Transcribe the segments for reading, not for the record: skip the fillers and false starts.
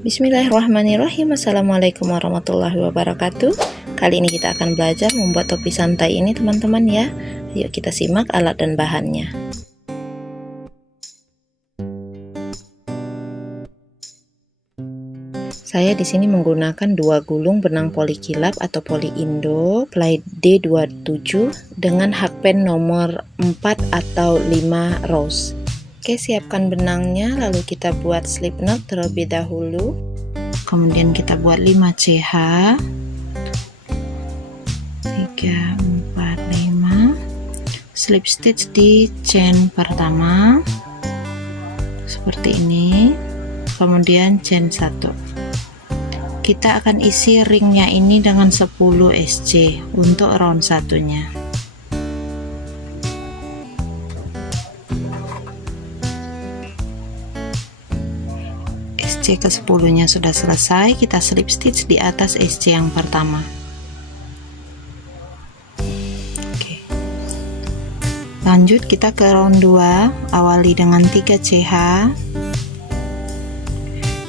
Bismillahirrahmanirrahim. Assalamualaikum warahmatullahi wabarakatuh. Kali ini kita akan belajar membuat topi santai ini teman-teman ya. Yuk kita simak alat dan bahannya. Saya di sini menggunakan 2 gulung benang poli kilap atau poli Indo ply D27 dengan hakpen nomor 4 atau 5 rows. Oke, siapkan benangnya, lalu kita buat slip knot terlebih dahulu. Kemudian kita buat 5 CH. 3, 4, 5. Slip stitch di chain pertama. Seperti ini. Kemudian chain 1. Kita akan isi ringnya ini dengan 10 SC untuk round satunya. SC ke 10 nya sudah selesai, kita slip stitch di atas SC yang pertama. Oke. Lanjut kita ke round 2, awali dengan 3 CH.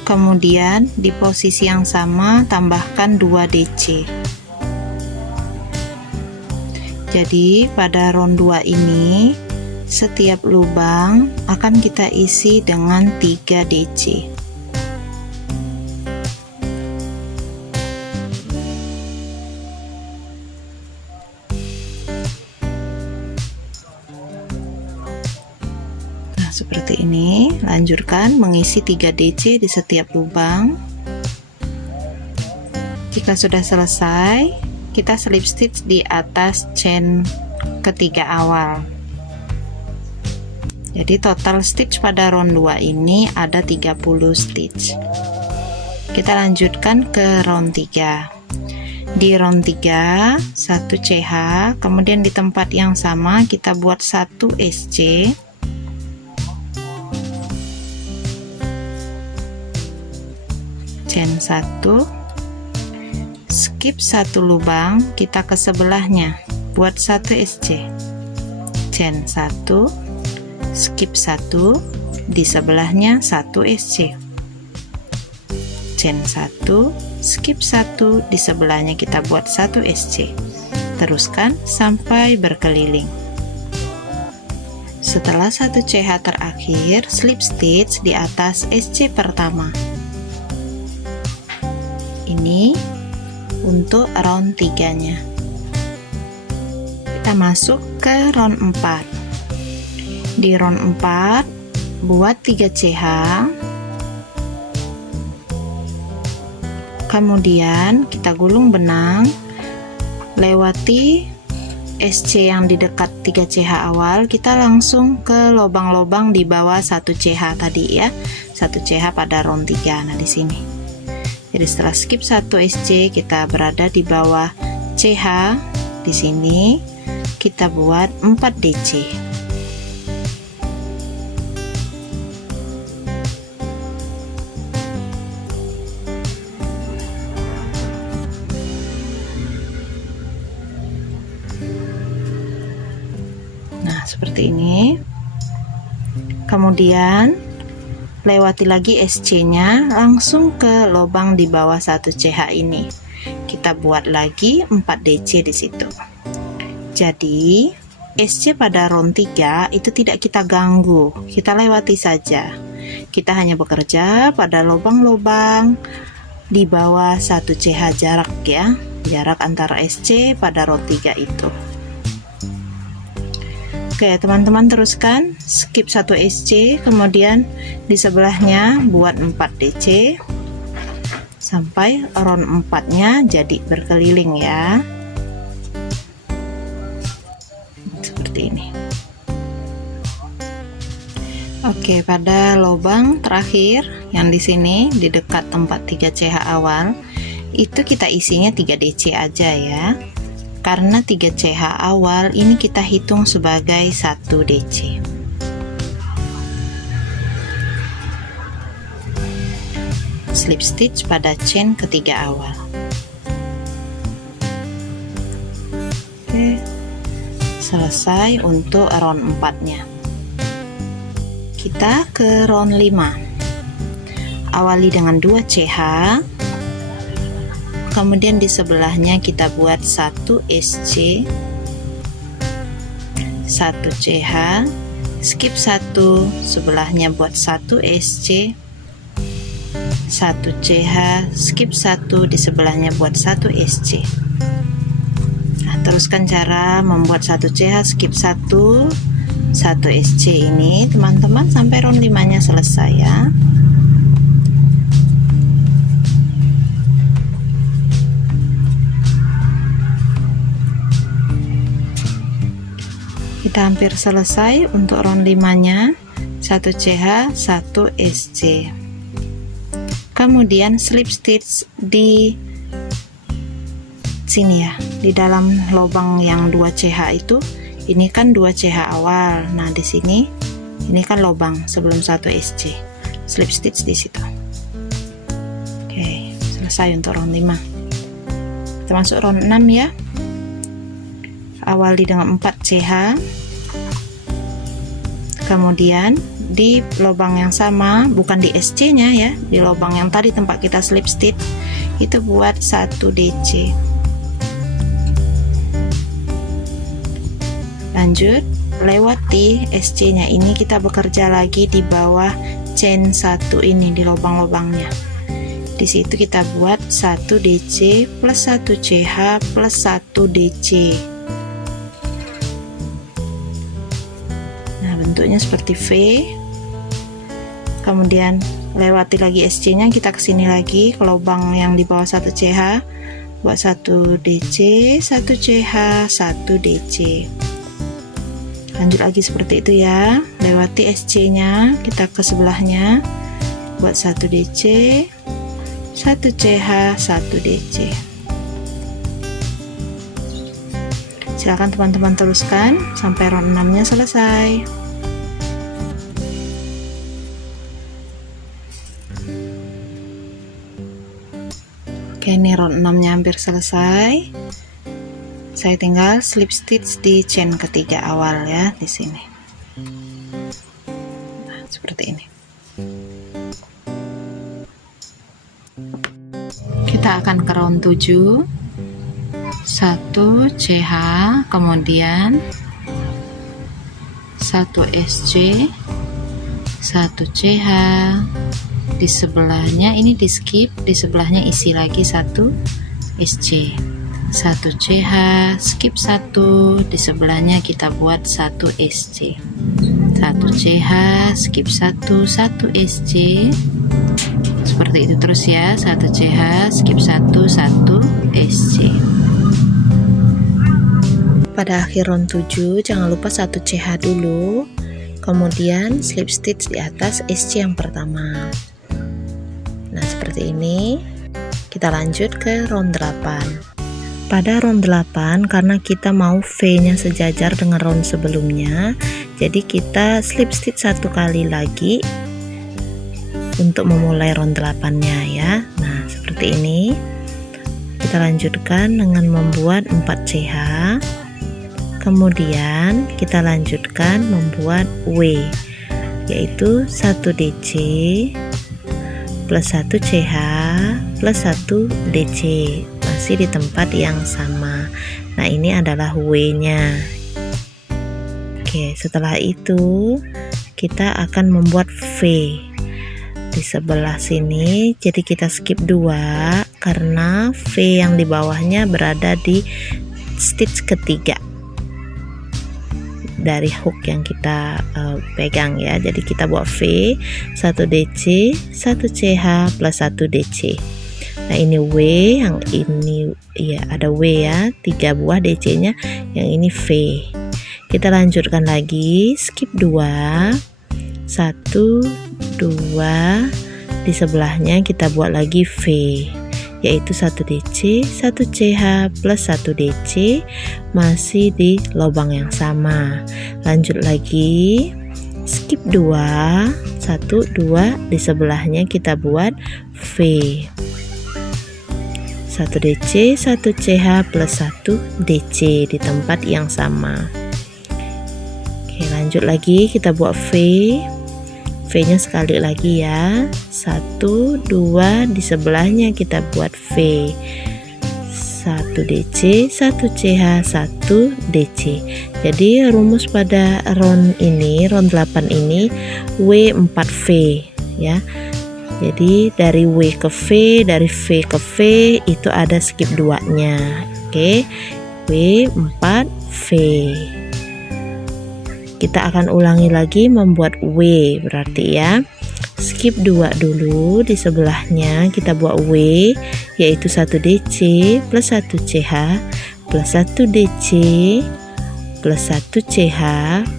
Kemudian di posisi yang sama tambahkan 2 DC. Jadi pada round 2 ini setiap lubang akan kita isi dengan 3 DC. Seperti ini, lanjutkan mengisi 3 DC di setiap lubang. Jika sudah selesai, kita slip stitch di atas chain ketiga awal. Jadi total stitch pada round 2 ini ada 30 stitch. Kita lanjutkan ke round 3. Di round 3, 1 CH, kemudian di tempat yang sama kita buat 1 SC. Chain 1, skip 1 lubang, kita ke sebelahnya buat 1 SC, chain 1, skip 1, di sebelahnya 1 SC, chain 1, skip 1, di sebelahnya kita buat 1 SC. Teruskan sampai berkeliling. Setelah 1 CH terakhir, slip stitch di atas SC pertama. Ini untuk round 3 nya. Kita masuk ke round 4. Di round 4 buat 3 CH, kemudian kita gulung benang lewati SC yang di dekat 3 CH awal, kita langsung ke lubang-lubang di bawah 1 CH tadi ya, 1 CH pada round 3. Nah di sini. Jadi setelah skip 1 SC, kita berada di bawah CH. Di sini kita buat 4 DC. Nah, seperti ini. Kemudian lewati lagi SC-nya, langsung ke lubang di bawah 1 CH ini. Kita buat lagi 4 DC di situ. Jadi, SC pada round 3 itu tidak kita ganggu, kita lewati saja. Kita hanya bekerja pada lubang-lubang di bawah 1 CH jarak ya, jarak antara SC pada round 3 itu. Oke teman-teman, teruskan skip 1 SC, kemudian di sebelahnya buat 4 DC sampai round 4 nya jadi berkeliling ya, seperti ini. Oke, pada lubang terakhir yang di sini di dekat tempat 3 CH awal itu kita isinya 3 DC aja ya, karena 3 CH awal ini kita hitung sebagai 1 DC. Slip stitch pada chain ketiga awal. Oke, selesai untuk round 4 nya. Kita ke round 5. awali dengan 2 CH, kemudian di sebelahnya kita buat 1 SC, 1 CH, skip 1, sebelahnya buat 1 SC, 1 CH, skip 1, di sebelahnya buat 1 SC. Nah, teruskan cara membuat 1 CH, skip 1, 1 SC ini teman-teman sampai round 5 nya selesai ya. Kita hampir selesai untuk round 5 nya, 1 CH, 1 SC. Kemudian slip stitch di sini ya, di dalam lubang yang 2 CH itu. Ini kan 2 CH awal. Nah, di sini ini kan lubang sebelum 1 SC. Slip stitch di situ. Oke, selesai untuk round 5. Kita masuk round 6 ya. Awali dengan 4 CH, kemudian di lubang yang sama, bukan di SC nya ya, di lubang yang tadi tempat kita slip stitch itu buat 1 DC. Lanjut, lewati SC nya ini, kita bekerja lagi di bawah chain 1 ini, di lubang-lubangnya. Di situ kita buat 1 DC plus 1 CH plus 1 DC. Bentuknya seperti V. Kemudian lewati lagi SC nya, kita kesini lagi ke lubang yang di bawah 1 CH, buat 1 DC, 1 CH, 1 DC. Lanjut lagi seperti itu ya, lewati SC nya, kita ke sebelahnya, buat 1 DC, 1 CH, 1 DC. Silakan teman-teman teruskan sampai round 6 nya selesai. Oke, ini round 6 nya hampir selesai. Saya tinggal slip stitch di chain ketiga awal ya, di sini. Nah, seperti ini. Kita akan ke round 7. 1 CH, kemudian 1 SC, 1 CH. Di sebelahnya ini di skip, di sebelahnya isi lagi 1 SC, 1 CH, skip 1, di sebelahnya kita buat 1 SC, 1 CH, skip 1, 1 SC. Seperti itu terus ya, 1 CH, skip 1, 1 SC. Pada akhir round 7 jangan lupa 1 CH dulu, kemudian slip stitch di atas SC yang pertama. Nah, seperti ini. Kita lanjut ke round 8. Pada round 8, karena kita mau V nya sejajar dengan round sebelumnya, jadi kita slip stitch 1 kali lagi untuk memulai round 8 nya ya. Nah, seperti ini. Kita lanjutkan dengan membuat 4 CH, kemudian kita lanjutkan membuat W, yaitu 1 DC plus 1 CH plus 1 DC, masih di tempat yang sama. Nah, ini adalah W nya. Oke, setelah itu kita akan membuat V di sebelah sini, jadi kita skip 2 karena V yang di bawahnya berada di stitch ketiga dari hook yang kita pegang ya. Jadi kita buat V 1 DC, 1 CH plus 1 DC. Nah, ini W, yang ini ya ada W ya, 3 buah DC nya, yang ini V. Kita lanjutkan lagi, skip 2, 1 2, di sebelahnya kita buat lagi V, yaitu 1 DC, 1 CH plus 1 DC, masih di lubang yang sama. Lanjut lagi, skip 2, 1 2, di sebelahnya kita buat V, 1 DC, 1 CH plus 1 DC di tempat yang sama. Oke, lanjut lagi, kita buat V, V-nya sekali lagi ya. 1, 2, di sebelahnya kita buat V. 1 DC, 1 CH, 1 DC. Jadi rumus pada round ini, round 8 ini W4V ya. Jadi dari W ke V, dari V ke V itu ada skip 2-nya. Oke, W4V. Kita akan ulangi lagi membuat W berarti ya. Skip 2 dulu, di sebelahnya kita buat W yaitu 1 DC plus 1 CH plus 1 DC plus 1 CH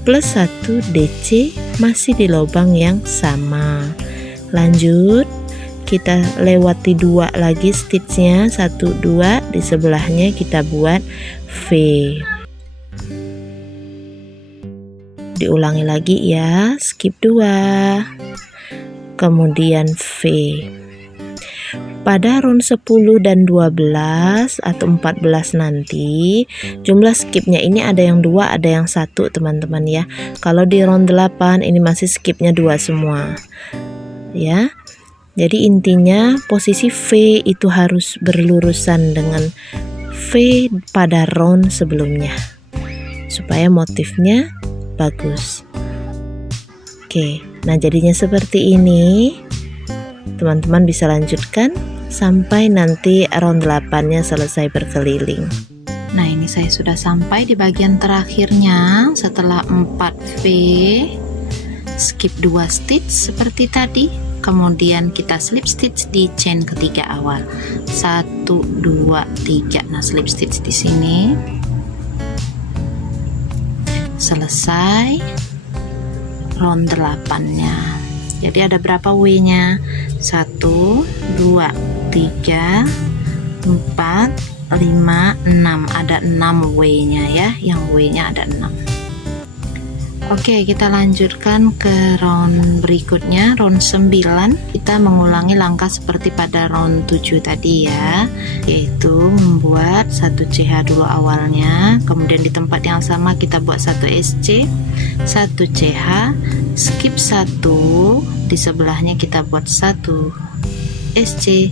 plus 1 DC, masih di lubang yang sama. Lanjut, kita lewati 2 lagi stitchnya, 1 2, di sebelahnya kita buat V. Diulangi lagi ya, skip 2, kemudian V. Pada round 10 dan 12 atau 14 nanti, jumlah skipnya ini ada yang 2, ada yang 1 teman-teman ya. Kalau di round 8 ini masih skipnya 2 semua ya. Jadi intinya posisi V itu harus berlurusan dengan V pada round sebelumnya supaya motifnya bagus. Oke, nah jadinya seperti ini. Teman-teman bisa lanjutkan sampai nanti round 8-nya selesai berkeliling. Nah, ini saya sudah sampai di bagian terakhirnya. Setelah 4V, skip 2 stitch seperti tadi, kemudian kita slip stitch di chain ketiga awal. 1 2 3. Nah, slip stitch di sini. Selesai round 8-nya. Jadi ada berapa W-nya? 1 2 3 4 5 6. Ada 6 W-nya ya. Yang W-nya ada 6. Oke, kita lanjutkan ke round berikutnya, round 9. Kita mengulangi langkah seperti pada round 7 tadi ya, yaitu membuat 1 CH dulu awalnya, kemudian di tempat yang sama kita buat 1 SC, 1 CH, skip 1, di sebelahnya kita buat 1 SC,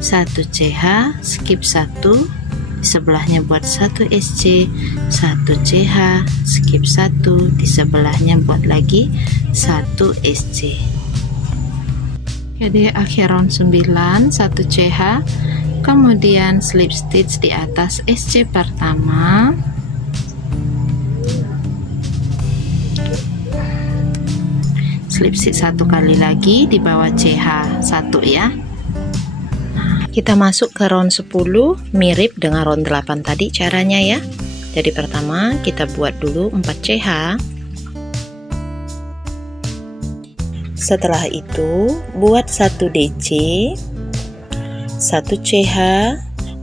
1 CH, skip 1, di sebelahnya buat 1 SC, 1 CH, skip 1, di sebelahnya buat lagi 1 SC. Jadi akhir round 9, 1 CH, kemudian slip stitch di atas SC pertama, slip stitch 1 kali lagi di bawah CH 1 ya. Kita masuk ke round 10, mirip dengan round 8 tadi caranya ya. Jadi pertama kita buat dulu 4 CH. Setelah itu buat 1 DC, 1 CH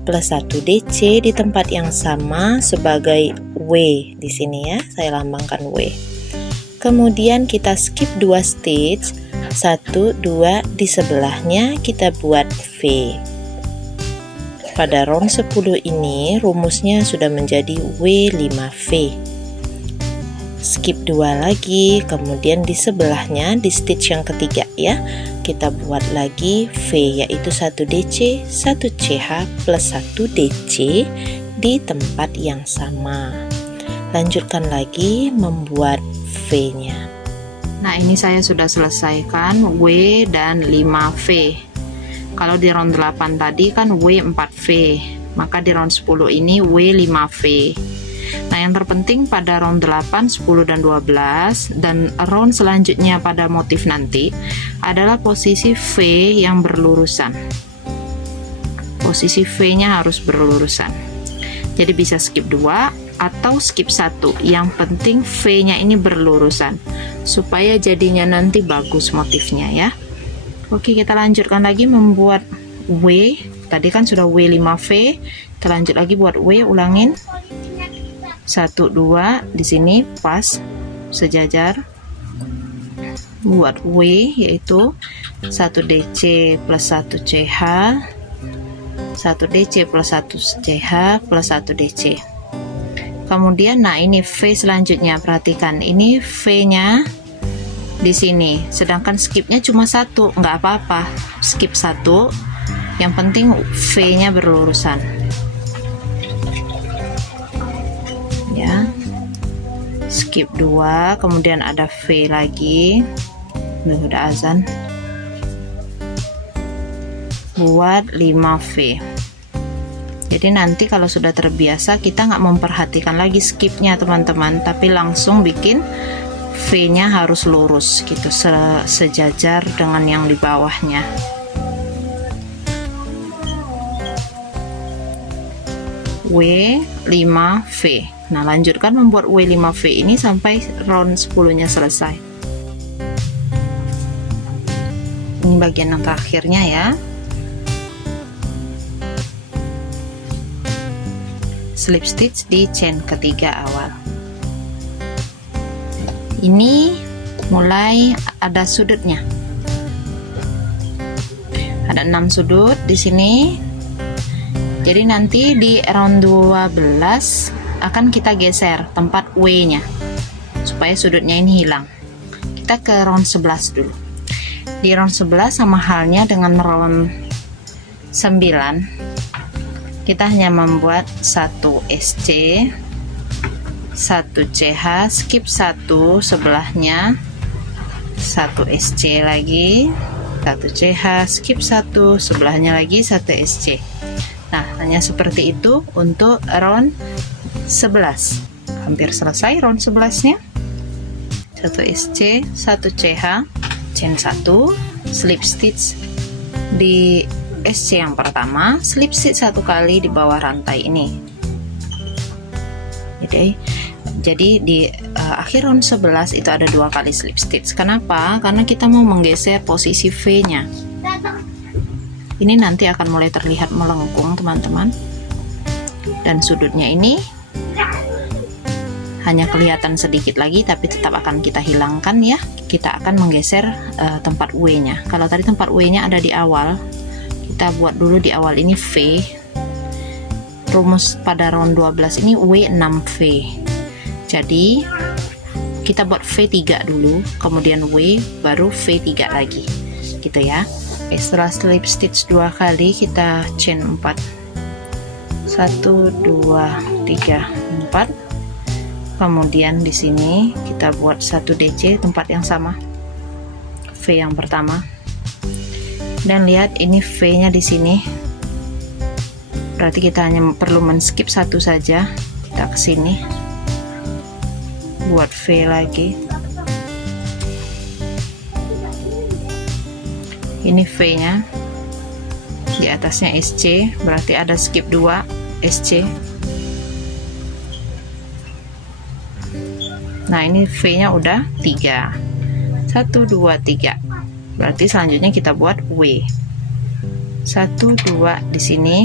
plus 1 DC di tempat yang sama sebagai W di sini ya. Saya lambangkan W. Kemudian kita skip 2 stitch, 1 2, di sebelahnya kita buat V. Pada round 10 ini rumusnya sudah menjadi W5V. Skip 2 lagi, kemudian di sebelahnya di stitch yang ketiga ya, kita buat lagi V, yaitu 1 DC, 1 CH plus 1 DC di tempat yang sama. Lanjutkan lagi membuat V-nya. Nah, ini saya sudah selesaikan W dan 5V. Kalau di round 8 tadi kan W4V, maka di round 10 ini W5V. Nah, yang terpenting pada round 8, 10 dan 12 dan round selanjutnya pada motif nanti adalah posisi V yang berlurusan. Posisi V-nya harus berlurusan. Jadi bisa skip 2 atau skip 1. Yang penting V-nya ini berlurusan supaya jadinya nanti bagus motifnya ya. Oke, kita lanjutkan lagi membuat W. Tadi kan sudah W5V. Kita lanjut lagi buat W, ulangin. 1 2 di sini pas sejajar. Buat W yaitu 1 DC plus 1 CH, 1 DC plus 1 CH plus 1 DC. Kemudian nah ini V selanjutnya, perhatikan ini V nya di sini, sedangkan skipnya cuma satu, nggak apa-apa, skip satu, yang penting V-nya berlurusan ya. Skip 2, kemudian ada V lagi. Udah azan. Buat 5V. Jadi nanti kalau sudah terbiasa, kita nggak memperhatikan lagi skipnya teman-teman, tapi langsung bikin V-nya harus lurus gitu, sejajar dengan yang di bawahnya. W5V. Nah, lanjutkan membuat W5V ini sampai round 10-nya selesai. Ini bagian yang terakhirnya ya. Slip stitch di chain ketiga awal. Ini mulai ada sudutnya. Ada 6 sudut di sini. Jadi nanti di round 12 akan kita geser tempat W-nya supaya sudutnya ini hilang. Kita ke round 11 dulu. Di round 11 sama halnya dengan round 9, kita hanya membuat 1 SC, 1 CH, skip 1 sebelahnya, 1 SC lagi, 1 CH, skip 1 sebelahnya lagi, 1 SC. Nah, hanya seperti itu untuk round 11. Hampir selesai round 11-nya. 1 SC, 1 CH, chain 1, slip stitch di SC yang pertama, slip stitch 1 kali di bawah rantai ini. Jadi di akhir round 11 itu ada 2 kali slip stitch. Kenapa? Karena kita mau menggeser posisi V-nya. Ini nanti akan mulai terlihat melengkung teman-teman, dan sudutnya ini hanya kelihatan sedikit lagi, tapi tetap akan kita hilangkan ya. Kita akan menggeser tempat W-nya. Kalau tadi tempat W-nya ada di awal, kita buat dulu di awal ini V. Rumus pada round 12 ini W6V. Jadi kita buat V3 dulu, kemudian W, baru V3 lagi gitu ya. Setelah slip stitch 2 kali, kita chain 4, 1 2 3 4. Kemudian di sini kita buat 1 DC tempat yang sama, V yang pertama, dan lihat ini V-nya di sini, berarti kita hanya perlu men-skip 1 saja. Kita ke sini buat V lagi, ini V-nya, di atasnya SC, berarti ada skip 2 SC. Nah, ini V-nya udah 3, 1 2 3, berarti selanjutnya kita buat W 1 2 di sini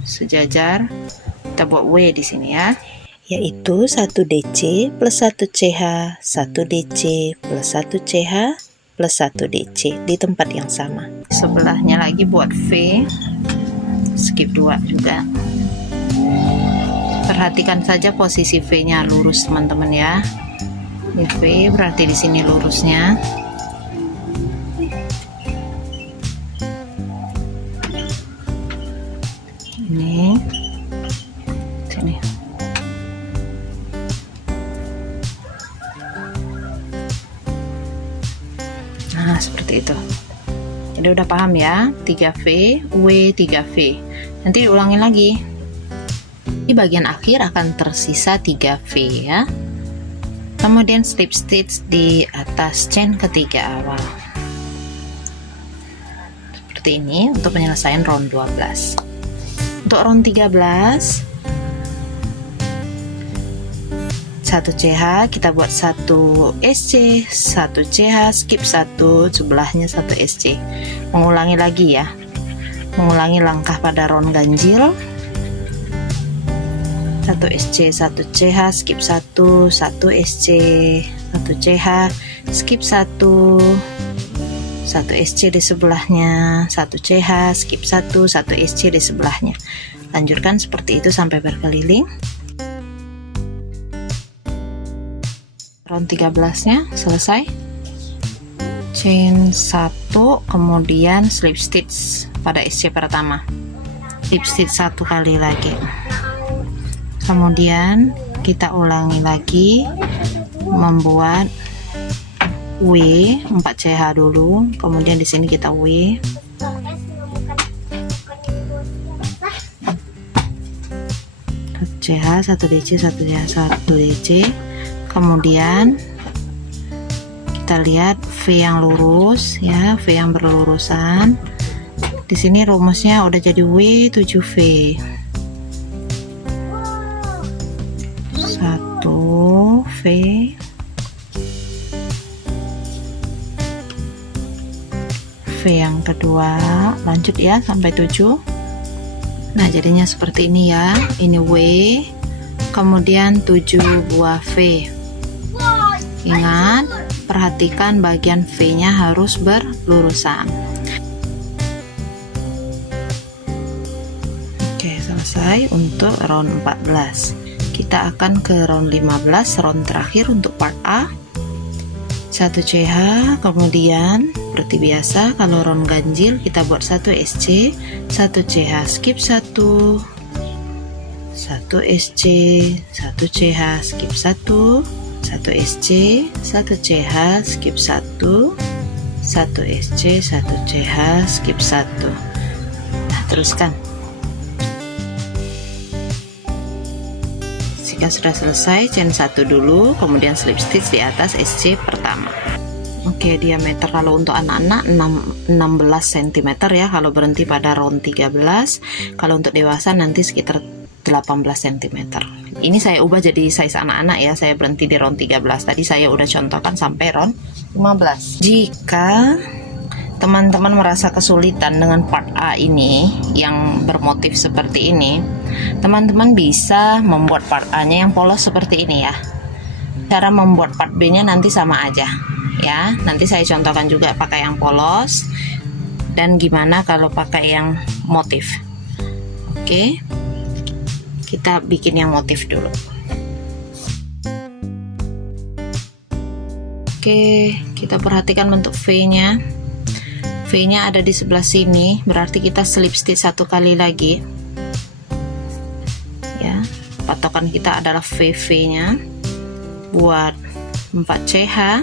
sejajar, kita buat W di sini ya, yaitu 1 DC plus 1 CH, 1 DC plus 1 CH plus 1 DC di tempat yang sama. Sebelahnya lagi buat V, skip 2 juga. Perhatikan saja posisi V-nya lurus teman-teman ya. Ini V, berarti di sini lurusnya. Ini sini. Nah, seperti itu. Jadi udah paham ya, 3V, W 3V. Nanti diulangin lagi. Di bagian akhir akan tersisa 3V ya. Kemudian slip stitch di atas chain ketiga awal. Seperti ini untuk penyelesaian round 12. Untuk round 13, 1 CH kita buat 1 SC, 1 CH, skip 1, sebelahnya 1 SC. Mengulangi lagi ya, mengulangi langkah pada round ganjil. 1 SC, 1 CH, skip 1, 1 SC, 1 CH, skip 1, 1 SC di sebelahnya, 1 CH, skip 1, 1 SC di sebelahnya. Lanjutkan seperti itu sampai berkeliling. Round 13 nya selesai. chain 1, kemudian slip stitch pada SC pertama, slip stitch 1 kali lagi, kemudian kita ulangi lagi membuat W 4 CH dulu, kemudian di sini kita W, CH 1 DC 1 CH 1 DC, kemudian kita lihat V yang lurus ya, V yang berlurusan. Di sini rumusnya udah jadi W 7V, 1V, V yang kedua, lanjut ya sampai 7. Nah jadinya seperti ini ya, ini W, kemudian 7 buah V. Ingat, perhatikan bagian V nya harus berlurusan. Oke, selesai untuk round 14. Kita akan ke round 15, round terakhir untuk part A. 1 CH, kemudian seperti biasa kalau round ganjil kita buat 1 SC, 1 CH, skip 1, 1 SC, 1 CH, skip 1, 1 SC, 1 CH, skip 1, 1 SC, 1 CH, skip 1. Nah, teruskan. Jika sudah selesai, chain 1 dulu, kemudian slip stitch di atas SC pertama. Oke, diameter kalau untuk anak-anak 16 cm ya, kalau berhenti pada round 13. Kalau untuk dewasa nanti sekitar 18 cm. Ini saya ubah jadi size anak-anak ya, saya berhenti di round 13. Tadi saya udah contohkan sampai round 15. Jika teman-teman merasa kesulitan dengan part A ini yang bermotif seperti ini, teman-teman bisa membuat part A nya yang polos seperti ini ya. Cara membuat part B nya nanti sama aja ya, nanti saya contohkan juga pakai yang polos dan gimana kalau pakai yang motif. Oke, kita bikin yang motif dulu. Oke, kita perhatikan bentuk V nya. V nya ada di sebelah sini, berarti kita slip stitch 1 kali lagi ya. Patokan kita adalah VV nya, buat 4 CH,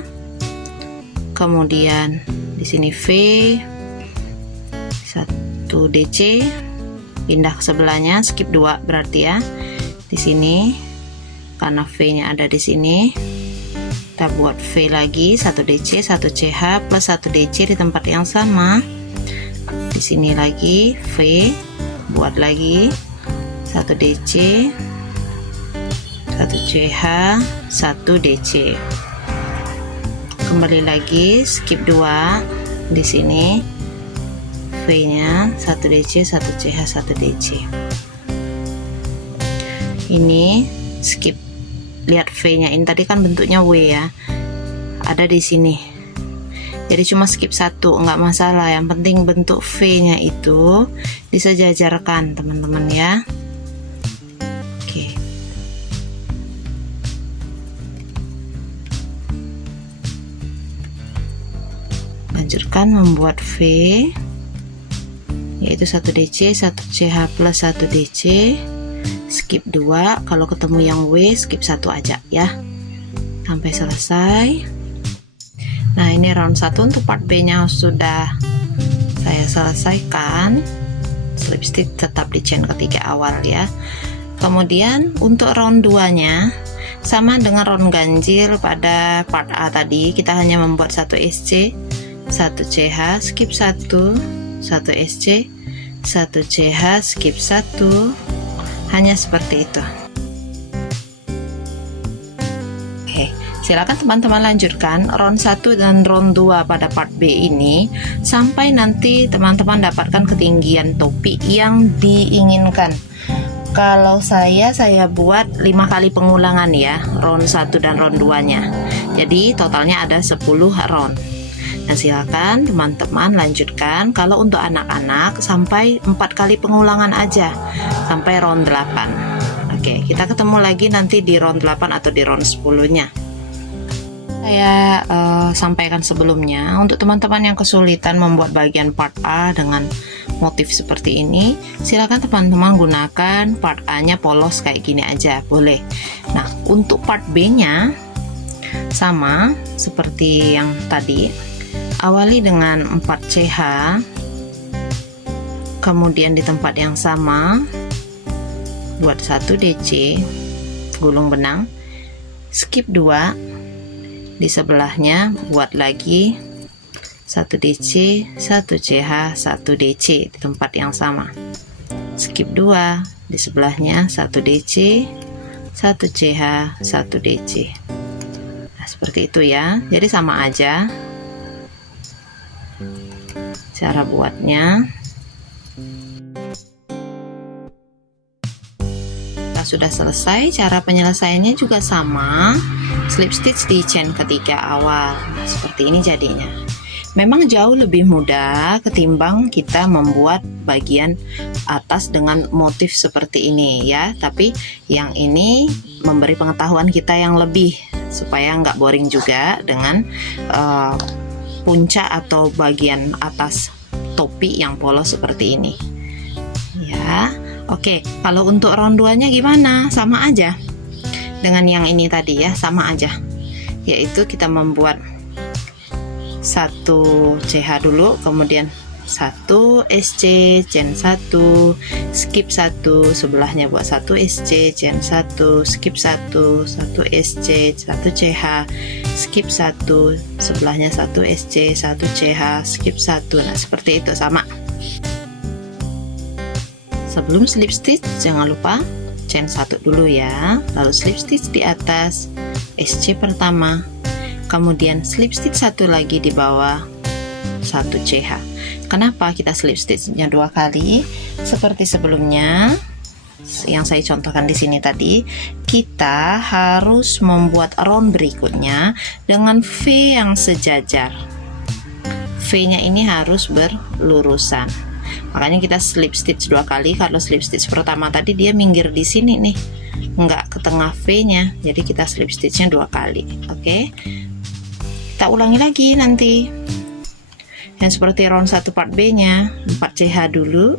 kemudian di sini V 1 DC, pindah ke sebelahnya, skip 2 berarti ya. Di sini karena V nya ada di sini, kita buat V lagi 1 DC 1 CH plus 1 DC di tempat yang sama. Di sini lagi V, buat lagi 1 DC 1 CH 1 DC, kembali lagi skip 2 di sini, V nya 1 DC 1 CH 1 DC. Ini skip, lihat V nya ini tadi kan bentuknya W ya, ada di sini, jadi cuma skip 1 nggak masalah, yang penting bentuk V nya itu disejajarkan teman-teman ya. Oke, lanjutkan membuat V, yaitu 1 DC 1 CH plus 1 DC, skip 2, kalau ketemu yang W skip 1 aja ya sampai selesai. Nah ini round 1 untuk part B nya sudah saya selesaikan, slip stitch tetap di chain ketiga awal ya. Kemudian untuk round 2 nya sama dengan round ganjil pada part A tadi, kita hanya membuat 1 SC 1 CH, skip 1, 1 SC 1 CH, skip 1, hanya seperti itu. Oke, silakan teman-teman lanjutkan round 1 dan round 2 pada part B ini sampai nanti teman-teman dapatkan ketinggian topi yang diinginkan. Kalau saya buat 5 kali pengulangan ya, round 1 dan round 2 nya, jadi totalnya ada 10 round. Nah silakan teman-teman lanjutkan. Kalau untuk anak-anak sampai 4 kali pengulangan aja sampai round 8. Oke, kita ketemu lagi nanti di round 8 atau di round 10 nya. Saya sampaikan sebelumnya, untuk teman-teman yang kesulitan membuat bagian part A dengan motif seperti ini, silakan teman-teman gunakan part A-nya polos kayak gini aja, boleh. Nah, untuk part B-nya sama seperti yang tadi, awali dengan 4 CH, kemudian di tempat yang sama buat 1 DC gulung benang, skip 2, di sebelahnya buat lagi 1 DC, 1 CH, 1 DC di tempat yang sama, skip 2, di sebelahnya 1 DC, 1 CH, 1 DC. Nah, seperti itu ya, jadi sama aja cara buatnya. Sudah selesai, cara penyelesaiannya juga sama, slip stitch di chain ketiga awal. Nah, seperti ini jadinya. Memang jauh lebih mudah ketimbang kita membuat bagian atas dengan motif seperti ini ya, tapi yang ini memberi pengetahuan kita yang lebih supaya nggak boring juga dengan puncak atau bagian atas topi yang polos seperti ini ya. Oke, kalau untuk round 2-nya gimana? Sama aja dengan yang ini tadi ya, sama aja, yaitu kita membuat 1 CH dulu, kemudian 1 SC, chain 1, skip 1, sebelahnya buat 1 SC, chain 1, skip 1, 1 SC, 1 CH, skip 1, sebelahnya 1 SC, 1 CH, skip 1. Nah, seperti itu sama. Sebelum slip stitch jangan lupa chain 1 dulu ya, lalu slip stitch di atas SC pertama, kemudian slip stitch 1 lagi di bawah 1 CH. Kenapa kita slip stitchnya 2 kali? Seperti sebelumnya yang saya contohkan di sini tadi, kita harus membuat round berikutnya dengan V yang sejajar. V-nya ini harus berlurusan. Makanya kita slip stitch 2 kali. Kalau slip stitch pertama tadi dia minggir di sini nih, nggak ke tengah V-nya, jadi kita slip stitchnya 2 kali. Oke, kita ulangi lagi nanti. Yang seperti round 1 part B-nya, 4 CH dulu,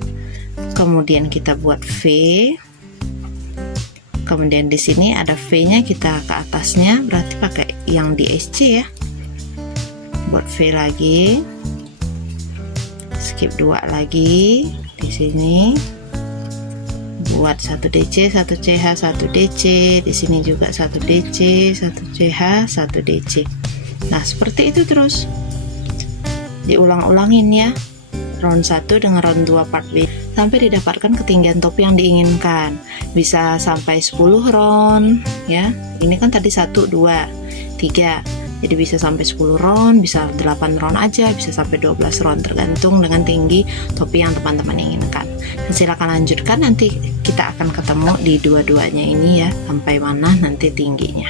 kemudian kita buat V, kemudian di sini ada V-nya, kita ke atasnya, berarti pakai yang di SC ya. Buat V lagi, skip 2 lagi di sini, buat 1 DC, 1 CH, 1 DC, di sini juga 1 DC, 1 CH, 1 DC. Nah, seperti itu terus diulang-ulangin ya, round 1 dengan round 2 part B sampai didapatkan ketinggian topi yang diinginkan. Bisa sampai 10 round ya. Ini kan tadi 1 2 3, jadi bisa sampai 10 round, bisa 8 round aja, bisa sampai 12 round, tergantung dengan tinggi topi yang teman-teman inginkan. Dan silakan lanjutkan, nanti kita akan ketemu di dua-duanya ini ya, sampai mana nanti tingginya.